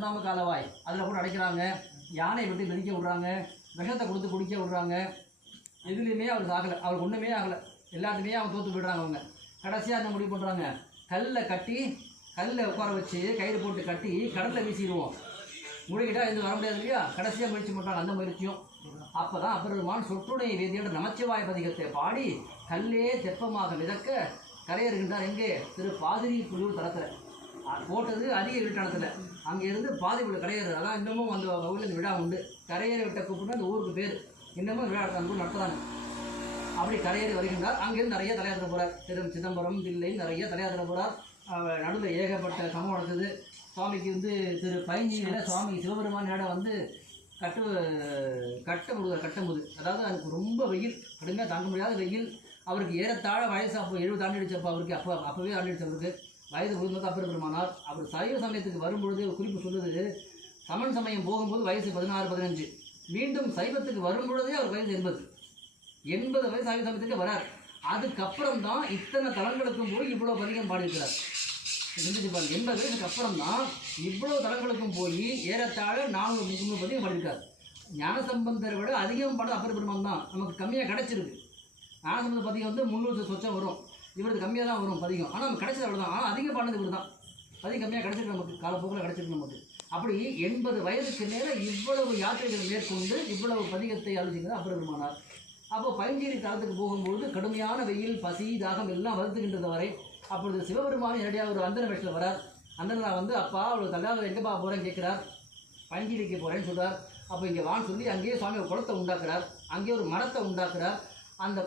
சுண்ணாம்பு காலவாய் அதில் கூட அடைக்கிறாங்க, யானை விட்டு மிதிக்க விடுறாங்க, விஷத்தை கொடுத்து குடிக்க விடுறாங்க. எதுலேயுமே அவர் சாகலை, அவருக்கு ஒன்றுமே ஆகலை. எல்லாத்துலேயுமே அவங்க தோற்று போய்டுறாங்க. அவங்க கடைசியாக என்ன முடிவு பண்ணுறாங்க, கல்லை உட்கார வச்சு கயிறு போட்டு கட்டி கடலில் வீசிடுவோம், முடிக்கிட்டால் எந்த வர முடியாது இல்லையா. கடைசியாக முயற்சி பண்ணுறாங்க அந்த முயற்சியும். அப்போ தான் அப்பெருமான் சொற்றுடைய வேதியோட நமச்சிவாய பதிகத்தை பாடி கல்லே தெப்பமாக மிதக்க கரையறுகின்றார். எங்கே? திரு பாதிரிப்புலியூர் தளத்தில் போட்டது அதிக வீட்டானத்தில். அங்கே இருந்து பாதிப்புல கரையேறு. அதான் இன்னமும் அந்த ஊரில் இந்த விழா உண்டு. கரையேறி விட்ட கூப்பிட்டு அந்த ஊருக்கு பேர். இன்னமும் விழா நடத்துகிறாங்க. அப்படி கரையேறி வருகின்றார். அங்கேருந்து நிறைய தலையாத்திர போகிறார். சிதம்பரம் தில்லை நிறைய தலையாத்திர போகிறார். நடுவில் ஏகப்பட்ட சமம் நடக்குது. சுவாமிக்கு வந்து திரு பைஞ்சியில் சுவாமி சிவபெருமான் இடம் வந்து கட்டமுது. அதாவது அதுக்கு ரொம்ப வெயில், கடுமையாக தாங்க முடியாத வெயில். அவருக்கு ஏறத்தாழ வயசு அப்போ 70 தாண்டிடுச்சப்போ அவருக்கு. அப்போவே தாண்டிடுச்சவருக்கு வயது முழுவதும் அப்பெருமானார். அவர் சைவ சமயத்துக்கு வரும்பொழுது குறிப்பு சொல்லுது, சமன் சமயம் போகும்போது வயசு 16-15, மீண்டும் சைவத்துக்கு வரும்பொழுதே அவர் வயசு 80 வயசு சைவ சமயத்துக்கு வரார். அதுக்கப்புறம் தான் இத்தனை தலங்களுக்கும் போய் இவ்வளோ பதிகம் பாடியிருக்கிறார். 80 வயசுக்கு அப்புறம் தான் இவ்வளோ தலங்களுக்கும் போய் ஏறத்தாழ 400-300 பதிகம் பாடியிருக்கார். ஞானசம்பந்தரை விட அதிகம் பாடம் அப்பர் பெருமான் தான். நமக்கு கம்மியாக கிடச்சிருக்கு. ஞானசம்பந்த பதிகம் வந்து 300 சொச்சம் வரும், இவருக்கு கம்மியாக தான் வரும் பதிகம். ஆனால் நம்ம கிடச்சது அவ்வளோ தான். ஆனால் அதிகம் பாடினது இவர் தான். பதிகம் கம்மியாக கிடச்சிருக்கு நமக்கு, காலப்போக்கில் கிடச்சிருக்கு நமக்கு. அப்படி 80 வயதுக்கு நேரம் இவ்வளவு யாத்திரைகளை மேற்கொண்டு இவ்வளவு பதிகத்தை அழிச்சிக்கிறது அப்பர் பெருமானார். அப்போ பைஞ்சேரி தளத்துக்கு போகும்போது கடுமையான வெயில், பசி, தாகம் எல்லாம் வருத்துகின்றது வரை. அப்பொழுது சிவபெருமான் நேரடியாக ஒரு அந்தன வேஷத்தில் வரார். அந்தனா வந்து அப்பா அவளுக்கு கல்யாணம் எங்கேப்பா போகிறேன்னு கேட்குறார். பைஞ்சேரிக்கு போகிறேன்னு சொல்கிறார். அப்போ இங்கே வான்னு சொல்லி அங்கேயே சுவாமி ஒரு குளத்தை உண்டாக்குறார். அங்கேயே ஒரு மரத்தை உண்டாக்குறார். அந்த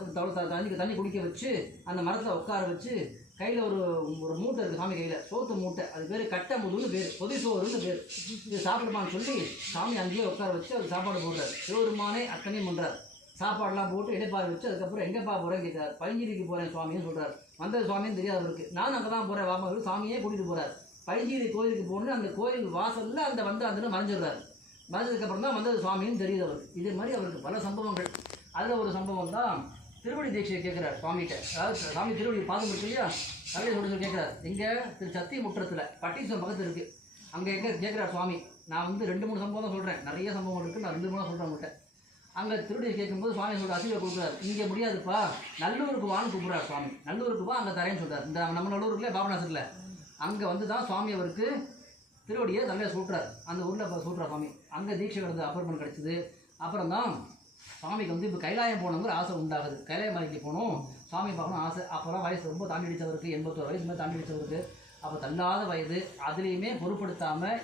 தண்ணி குடிக்க வச்சு அந்த மரத்தில் உட்கார வச்சு கையில் ஒரு மூட்டை இருக்குது சாமி கையில், சோத்து மூட்டை. அது பேர் கட்டமுதுன்னு பேர், பொதி சோறுன்னு பேர். இது சாப்பிடுமான்னு சொல்லி சாமி அங்கேயே உட்கார வச்சு அவர் சாப்பாடு போடுறார். சிவபெருமானே அத்தனையும் பண்ணுறார். சாப்பாடெல்லாம் போட்டு இடைப்பாறு வச்சு அதுக்கப்புறம் எங்கேப்பா போகிறேன்னு கேட்குறாரு. பைஞ்சேரிக்கு போகிறேன் சுவாமின்னு சொல்கிறார். வந்தது சுவாமின்னு தெரியாது அவருக்கு. நான் அங்கே தான் போகிறேன் வாமா, சாமியே கூட்டிகிட்டு போகிறார். பைஞ்சேரி கோயிலுக்கு போகணுன்னு அந்த கோயில் வாசலில் அந்த மறைஞ்சிடுறாரு. மறைஞ்சதுக்கப்புறம் தான் வந்தது சுவாமின்னு தெரியுது அவருக்கு. இதே மாதிரி அவருக்கு பல சம்பவங்கள். அதில் ஒரு சம்பவம் தான் திருவடி தீட்சையை கேட்குறார் சுவாமிகிட்ட. அதாவது சாமி திருவடி பாதம் இருக்கு இல்லையா, தலையை சொல்லி கேட்குறாரு. இங்கே திரு சத்திய முற்றத்தில் பட்டீஸ்வரம் பக்கத்தில் இருக்குது. அங்கே எங்கே கேட்குறார் சுவாமி. நான் வந்து 2-3 சம்பவம் தான் சொல்கிறேன், நிறைய சம்பவங்கள் இருக்குது. நான் 2-3 சொல்கிறேன் உங்கள்கிட்ட. அங்கே திருவடியை கேட்கும்போது சுவாமி சொல்கிற அசைவை கொடுக்குறாரு. இங்கே முடியாதுப்பா, நல்லூருக்கு வான்னு கூப்பிட்றாரு சுவாமி. நல்லூருக்கு வா, அங்கே தரேன்னு சொல்கிறார். இந்த நம்ம நல்லூருக்குள்ளே பாபநாசத்தில் அங்கே வந்து தான் சுவாமி அவருக்கு திருவடியை தலையை சூட்டுறார். அந்த ஊரில் சூட்டுறார் சுவாமி. அங்கே தீட்சை கிடந்து அப்புறம் கிடச்சிது. அப்புறம் தான் சுவாமிக்கு வந்து இப்போ கைலாயம் போனவங்க ஆசை உண்டாகுது. கைலாய மலைக்கு போகணும், சுவாமி பார்க்கணும் ஆசை. அப்புறம் வயசு ரொம்ப தாண்டி அடித்தவருக்கு, 81 வயசு மேலே தாண்டி அடித்தவருக்கு. அப்போ தள்ளாத வயது, அதுலேயுமே பொருட்படுத்தாமல்